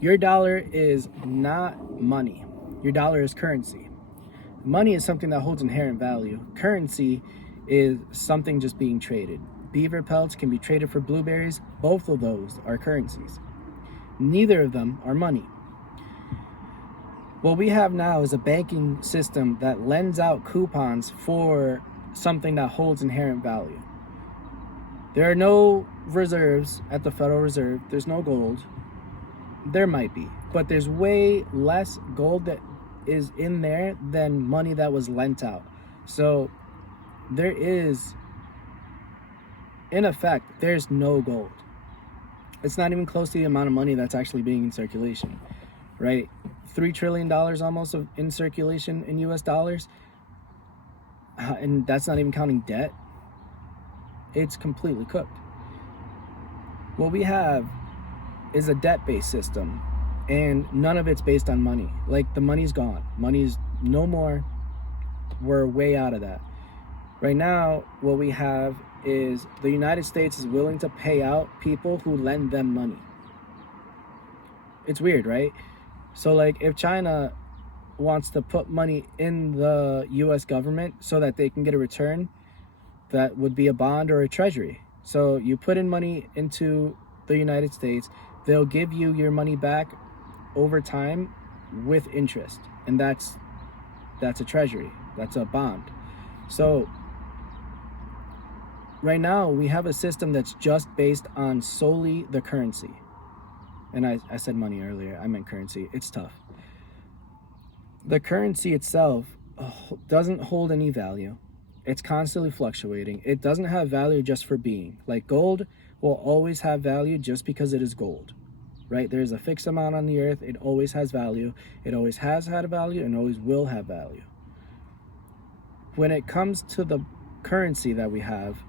Your dollar is not money. Your dollar is currency. Money is something that holds inherent value. Currency is something just being traded. Beaver pelts can be traded for blueberries. Both of those are currencies. Neither of them are money. What we have now is a banking system that lends out coupons for something that holds inherent value. There are no reserves at the Federal Reserve. There's no gold. There might be, but there's way less gold that is in there than money that was lent out. So there is, in effect, there's no gold. It's not even close to the amount of money that's actually being in circulation, right? $3 trillion almost in circulation in US dollars. And that's not even counting debt. It's completely cooked. What we have is a debt-based system, and none of it's based on money. Like, the money's gone. Money's no more. We're way out of that. Right now, what we have is the United States is willing to pay out people who lend them money. It's weird, right? So, like, if China wants to put money in the US government so that they can get a return, that would be a bond or a treasury. So you put in money into the United States, they'll give you your money back over time with interest. And that's a treasury. That's a bond. So right now we have a system that's just based on solely the currency. And I said money earlier, I meant currency. It's tough. The currency itself doesn't hold any value. It's constantly fluctuating. It doesn't have value just for being. Like, gold will always have value just because it is gold, right? There's a fixed amount on the earth. It always has value. It always has had a value and always will have value. When it comes to the currency that we have,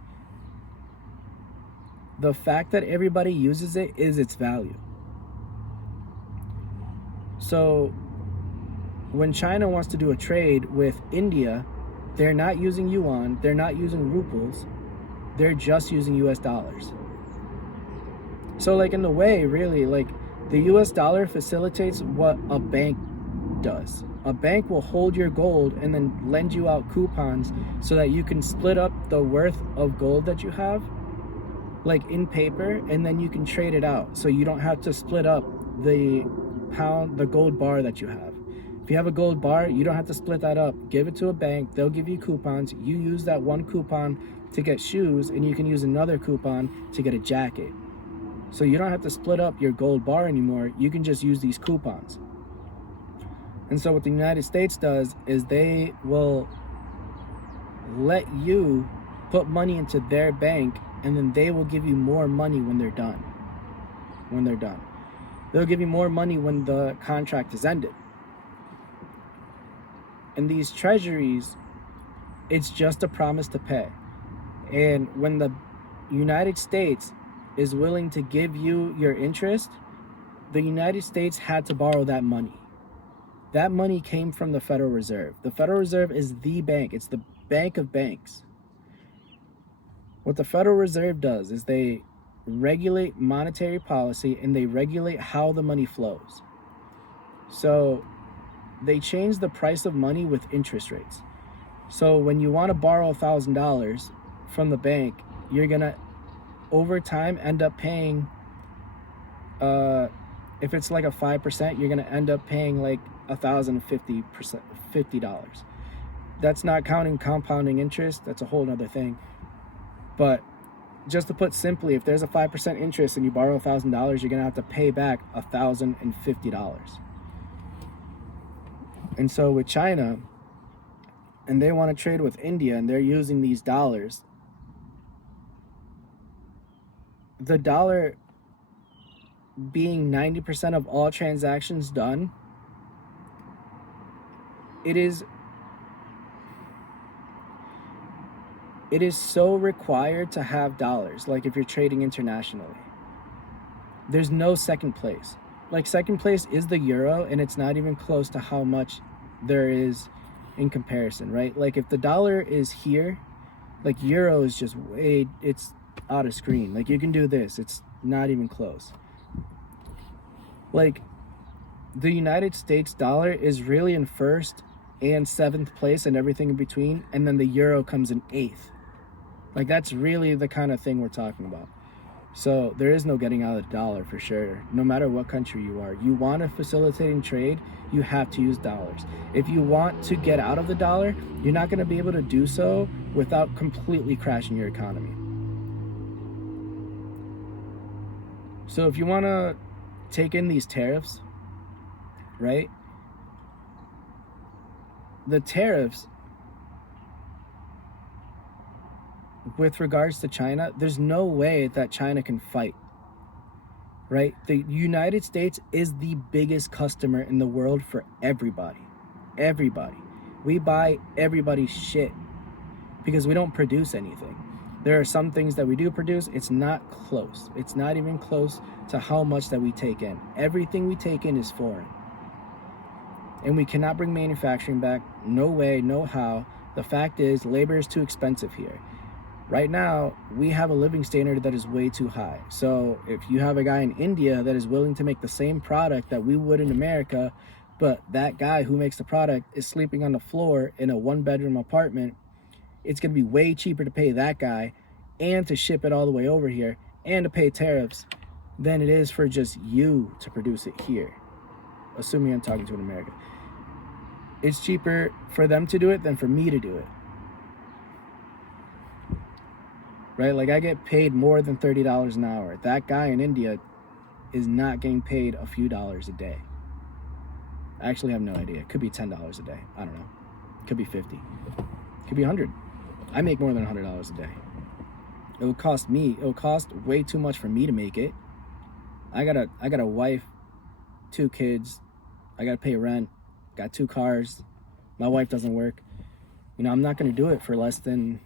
the fact that everybody uses it is its value. So when China wants to do a trade with India, they're not using yuan, they're not using rubles, they're just using US dollars. So, like, in a way, really, like, the US dollar facilitates what a bank does. A bank will hold your gold and then lend you out coupons so that you can split up the worth of gold that you have, like, in paper, and then you can trade it out. So you don't have to split up the gold bar that you have. If you have a gold bar, you don't have to split that up. Give it to a bank. They'll give you coupons. You use that one coupon to get shoes, and you can use another coupon to get a jacket. So you don't have to split up your gold bar anymore. You can just use these coupons. And so what the United States does is they will let you put money into their bank, and then they will give you more money when they're done. They'll give you more money when the contract is ended. And these treasuries, it's just a promise to pay. And when the United States is willing to give you your interest, the United States had to borrow that money. That money came from the Federal Reserve. The Federal Reserve is the bank. It's the bank of banks. What the Federal Reserve does is they regulate monetary policy and they regulate how the money flows. So they change the price of money with interest rates. So when you want to borrow $1,000 from the bank, you're gonna over time end up paying, if it's like a 5%, you're gonna end up paying like $1,050. That's not counting compounding interest. That's a whole other thing. But just to put simply, if there's a 5% interest and you borrow $1,000, you're gonna have to pay back $1,050. And so with China, and they want to trade with India, and they're using these dollars, the dollar being 90% of all transactions done, it is so required to have dollars. Like, if you're trading internationally, there's no second place. Like, second place is the euro, and it's not even close to how much there is in comparison, right? Like, if the dollar is here, like, euro is just way, it's out of screen. Like, you can do this, it's not even close. Like, the United States dollar is really in first and seventh place and everything in between, and then the euro comes in eighth. Like, that's really the kind of thing we're talking about. So there is no getting out of the dollar for sure, no matter what country you are. You want a facilitating trade, you have to use dollars. If you want to get out of the dollar, you're not going to be able to do so without completely crashing your economy. So if you want to take in these tariffs, right? The tariffs with regards to China, there's no way that China can fight, right? The United States is the biggest customer in the world for everybody. Everybody. We buy everybody's shit because we don't produce anything. There are some things that we do produce. It's not close. It's not even close to how much that we take in. Everything we take in is foreign. And we cannot bring manufacturing back. No way, no how. The fact is, labor is too expensive here. Right now, we have a living standard that is way too high. So if you have a guy in India that is willing to make the same product that we would in America, but that guy who makes the product is sleeping on the floor in a one-bedroom apartment, it's going to be way cheaper to pay that guy and to ship it all the way over here and to pay tariffs than it is for just you to produce it here. Assuming I'm talking to an American. It's cheaper for them to do it than for me to do it. Right? Like, I get paid more than $30 an hour. That guy in India is not getting paid a few dollars a day. I actually have no idea. It could be $10 a day. I don't know. It could be 50. It could be 100. I make more than $100 a day. It would cost way too much for me to make it. I got a wife, 2 kids. I got to pay rent. Got 2 cars. My wife doesn't work. I'm not going to do it for less than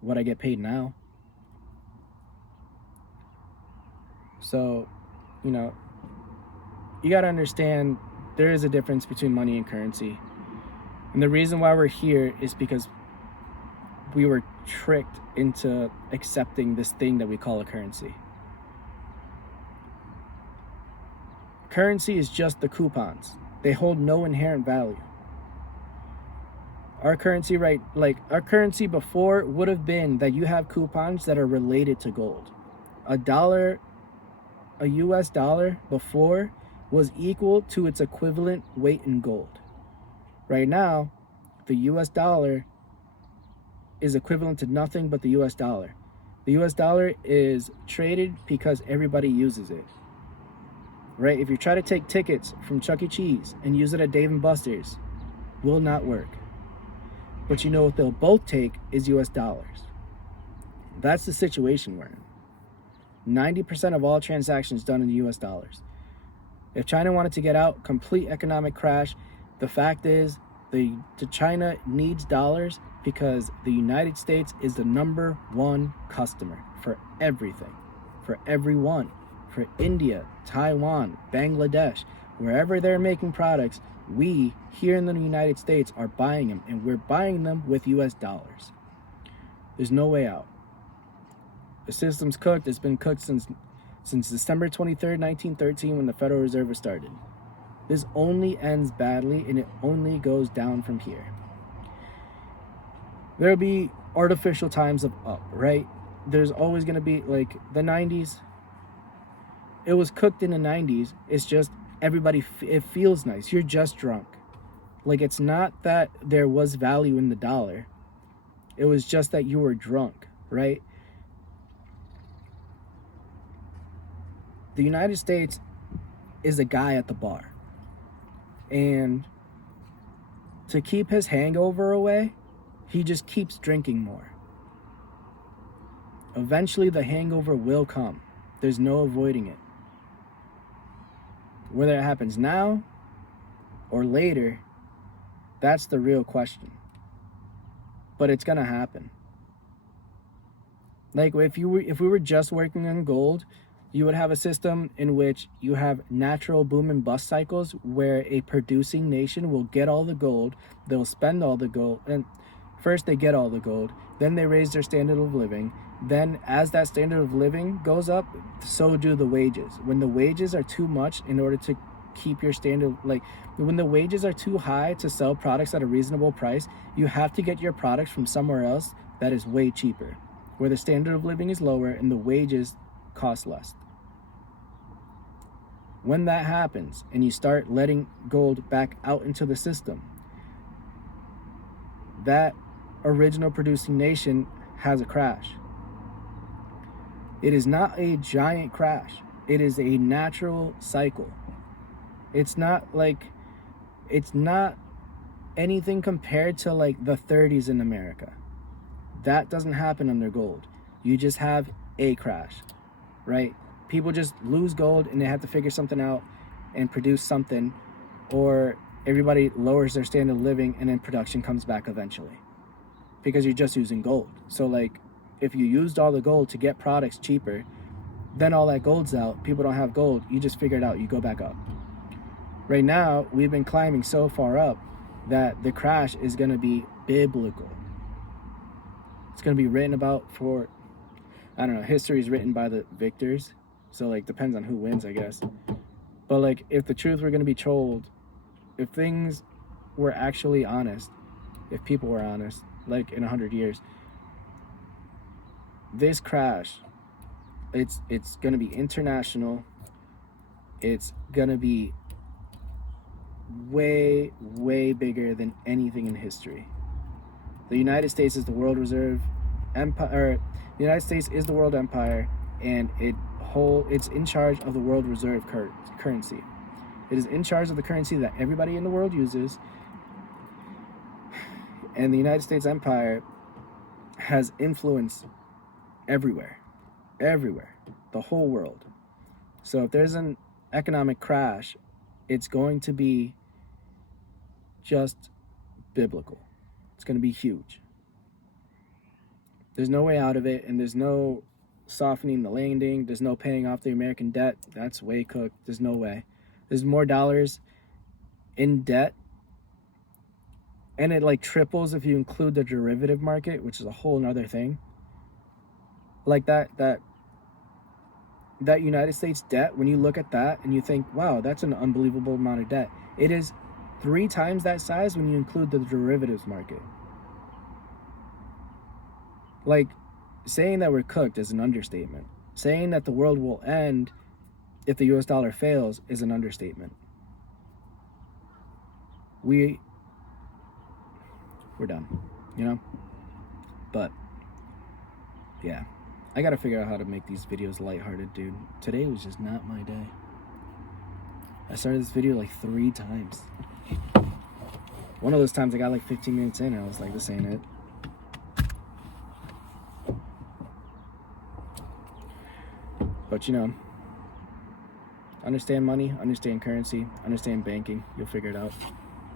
what I get paid now. So, you got to understand there is a difference between money and currency. And the reason why we're here is because we were tricked into accepting this thing that we call a currency. Currency is just the coupons. They hold no inherent value. Our currency our currency before would have been that you have coupons that are related to gold. A US dollar before was equal to its equivalent weight in gold. Right now, the US dollar is equivalent to nothing but the US dollar. The US dollar is traded because everybody uses it. Right? If you try to take tickets from Chuck E. Cheese and use it at Dave & Buster's, will not work. But what they'll both take is US dollars. That's the situation we're in. 90% of all transactions done in US dollars. If China wanted to get out, complete economic crash, the fact is China needs dollars because the United States is the #1 customer for everything, for everyone, for India, Taiwan, Bangladesh, wherever they're making products, we here in the United States are buying them, and we're buying them with US dollars. There's no way out. The system's cooked. It's been cooked since December 23rd, 1913, when the Federal Reserve was started. This only ends badly, and it only goes down from here. There'll be artificial times of up, right? There's always going to be, like, the 90s. It was cooked in the 90s. It's just it feels nice. You're just drunk. Like, it's not that there was value in the dollar. It was just that you were drunk, right? The United States is a guy at the bar. And to keep his hangover away, he just keeps drinking more. Eventually, the hangover will come. There's no avoiding it. Whether it happens now or later, that's the real question. But it's going to happen. Like, if we were just working on gold, you would have a system in which you have natural boom and bust cycles where a producing nation will get all the gold, they'll spend all the gold, and first they get all the gold, then they raise their standard of living, then as that standard of living goes up, so do the wages. When the wages are too much in order to keep your standard. Like when the wages are too high to sell products at a reasonable price, you have to get your products from somewhere else that is way cheaper, where the standard of living is lower and the wages cost less. When that happens and you start letting gold back out into the system, that original producing nation has a crash. It is not a giant crash. It is a natural cycle. It's not anything compared to like the 30s in America. That doesn't happen under gold. You just have a crash, right? People just lose gold and they have to figure something out and produce something, or everybody lowers their standard of living and then production comes back eventually because you're just using gold. So like if you used all the gold to get products cheaper, then all that gold's out, people don't have gold, you just figure it out, you go back up. Right now, we've been climbing so far up that the crash is going to be biblical. It's going to be written about for, I don't know, history is written by the victors. So like depends on who wins, I guess. But like if the truth were going to be told, if things were actually honest, if people were honest, like in 100 years, this crash, it's going to be international. It's going to be way, way bigger than anything in history. The United States is the world reserve empire. The United States is the world empire, and it's in charge of the world reserve currency. It is in charge of the currency that everybody in the world uses. And the United States empire has influence everywhere, the whole world. So if there's an economic crash, it's going to be just biblical. It's going to be huge. There's no way out of it, and there's no softening the landing. There's no paying off the American debt. That's way cooked. There's no way. There's more dollars in debt, and it like triples if you include the derivative market, which is a whole nother thing. Like that United States debt, when you look at that and you think, wow, that's an unbelievable amount of debt. It is 3 times that size when you include the derivatives market. Like, saying that we're cooked is an understatement. Saying that the world will end if the US dollar fails is an understatement. We're done, you know? But, yeah. I gotta figure out how to make these videos lighthearted, dude. Today was just not my day. I started this video like 3 times. One of those times I got like 15 minutes in and I was like, this ain't it. But you know, understand money, understand currency, understand banking. You'll figure it out.